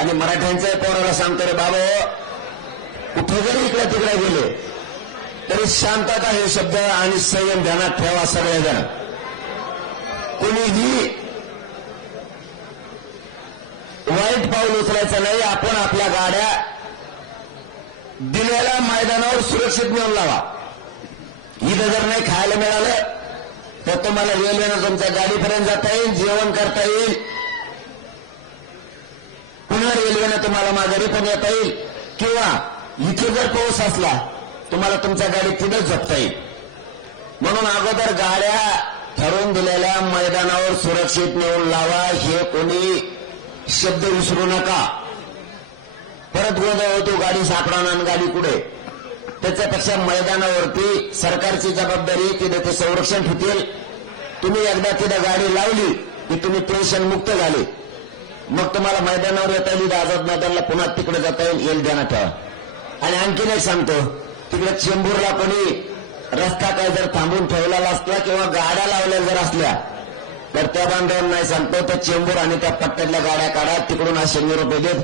आणि मराठ्यांच्या पोराला सांगतो रे बाबा कुठे जरी इकडे तिकडे गेले. तरी शांतता हे शब्द आणि संयम ध्यानात ठेवा सगळेजण. कोणीही वाईट पाऊल उचलायचं नाही आपण आपल्या गाड्या दिलेल्या मैदानावर सुरक्षित नेऊन लावा. इथं जर नाही खायला मिळालं तर तुम्हाला रेल्वेनं तुमच्या गाडीपर्यंत जाता येईल जेवण करता येईल. पुन्हा रेल्वेनं तुम्हाला माघारी पण येता येईल. किंवा इथे जर पाऊस असला तुम्हाला तुमच्या गाडी तिथंच झोपता येईल. म्हणून अगोदर गाड्या ठरवून दिलेल्या मैदानावर सुरक्षित नेऊन लावा. हे कोणी शब्द विसरू नका. परत गोंधळ होतो गाडी सापडणार आणि गाडी कुठे? त्याच्यापेक्षा मैदानावरती सरकारची जबाबदारी तिथे ते संरक्षण ठेवतील. तुम्ही एकदा तिथे गाडी लावली की तुम्ही टेन्शन मुक्त झाले. मग तुम्हाला मैदानावर येता येईल आझाद मैदानला पुन्हा तिकडे जाता येईल येईल ध्यानात ठेवा आणि आणखीन एक सांगतो तिकडे चेंबूरला कोणी रस्ता काय जर थांबून ठेवलेला असला किंवा गाड्या लावल्या जर असल्या तर त्या बांधवांना नाही सांगतो तर चेंबूर आणि त्या पट्ट्यातल्या गाड्या काढा तिकडून हा शंभर रुपये देत.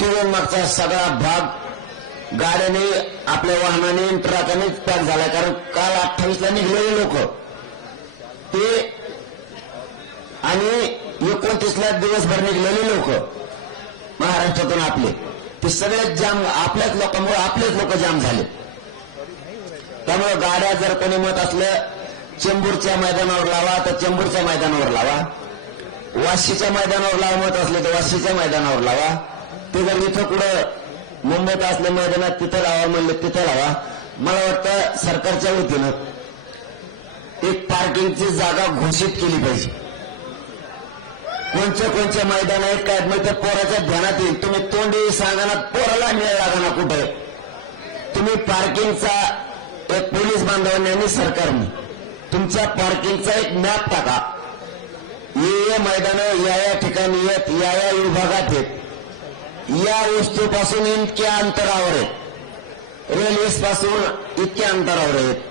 तिकडून मागचा सगळा भाग गाड्याने आपल्या वाहनाने ट्रकाने पॅक झाला कारण काल अठ्ठावीसला निघलेले लोक. ते आणि एकोणतीसला दिवसभर निघलेले लोक. महाराष्ट्रातून आपले. ते सगळे जाम आपल्याच लोकांमुळे आपलेच लोक जाम झाले. त्यामुळे गाड्या जर कोणी मत असलं चेंबूरच्या मैदानावर लावा तर चेंबूरच्या मैदानावर लावा. वाशीच्या मैदानावर लावा मत असले तर वाशीच्या मैदानावर लावा. ते जर इथं कुठं मुंबईत असल्या मैदानात तिथं लावा म्हणलं तिथं लावा. मला वाटतं सरकारच्या वतीनं एक पार्किंगची जागा घोषित केली पाहिजे. कोणचे कोणचे मैदान आहेत काय मग त्या पोराच्या ध्यानात येईल. तुम्ही तोंडी सांगाना पोराला मिळ लागा कुठे? तुम्ही पार्किंगचा एक पोलीस बांधवांनी आणि सरकारने तुमच्या पार्किंगचा एक मॅप टाका. ये ये मैदानं या या ठिकाणी येत या या विभागात येत. या वस्तूपासून इतक्या अंतरावर आहेत रेल्वेस पासून इतक्या अंतरावर आहेत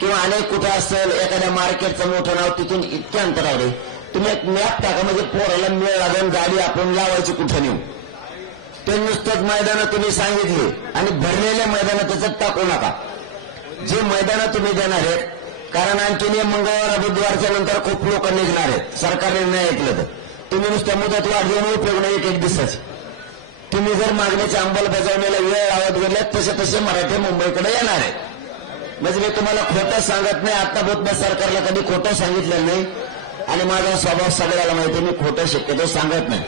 किंवा अनेक कुठे असेल एखाद्या मार्केटचं मोठं नाव तिथून इतक्या अंतरावर आहे तुम्ही एक मॅप टाका म्हणजे पोराला मेळ लागून गाडी आपण लावायची कुठं नेऊ ते नुसतंच मैदानं तुम्ही सांगितली आणि भरलेल्या मैदानात त्याच्यात टाकू नका. जे मैदानं तुम्ही देणार आहेत कारण आणखीन हे मंगळवार बुधवारच्या नंतर खूप लोक निघणार आहेत. सरकारने नाही ऐकलं तर. तुम्ही नुसत्या मुदत वाढ देऊन उपयोग नाही एक एक दिवसाची. तुम्ही जर मागणीच्या अंमलबजावणीला वेळ लावत गेल्यात तसे तसे मराठी मुंबईकडे येणार आहेत. म्हणजे मी तुम्हाला खोटं सांगत नाही आता मी सरकारला कधी खोटं सांगितलं नाही. आणि माझा स्वभाव सगळ्याला माहिती मी खोटं शक्यतो सांगत नाही.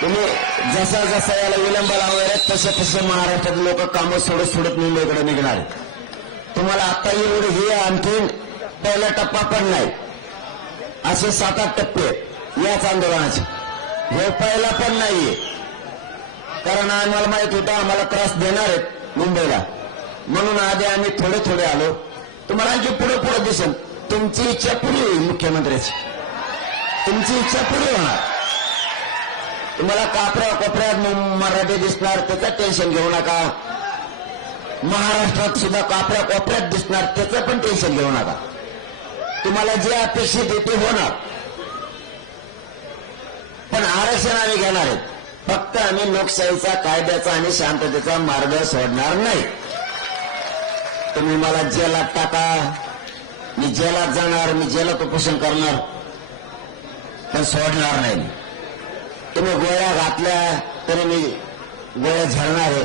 तुम्ही जसा जसा याला विलंब लावणार आहेत तसे तसे महाराष्ट्रात लोक कामं सोडत सोडत मुंबईकडे निघणार आहेत तुम्हाला आता एवढे हे आणखीन पहिला टप्पा पण नाही. असे सात आठ टप्पे याच आंदोलनाचे. हे पहिला पण नाहीये कारण आम्हाला माहीत होतं आम्हाला त्रास देणार आहेत मुंबईला. म्हणून आधी आम्ही थोडे थोडे आलो. तुम्हाला आणखी पुढे पुढे दिसेल तुमची इच्छा पुरी होईल मुख्यमंत्र्याची. तुमची इच्छा पुरी होणार. तुम्हाला कापऱ्या कोपऱ्यात मराठी दिसणार त्याचं टेन्शन घेऊ नका. महाराष्ट्रात सुद्धा कापऱ्या कोपऱ्यात दिसणार त्याचं पण टेन्शन घेऊ नका. तुम्हाला जे अपेक्षित आहे ते होणार. पण आरक्षण आम्ही घेणार आहेत. फक्त आम्ही लोकशाहीचा कायद्याचा आणि शांततेचा मार्ग सोडणार नाही. तुम्ही मला जेलात टाका. मी जेलात जाणार मी जेलात उपोषण करणार पण सोडणार नाही तुम्ही गोळ्या घातल्या तरी मी गोळ्या झडणार आहे.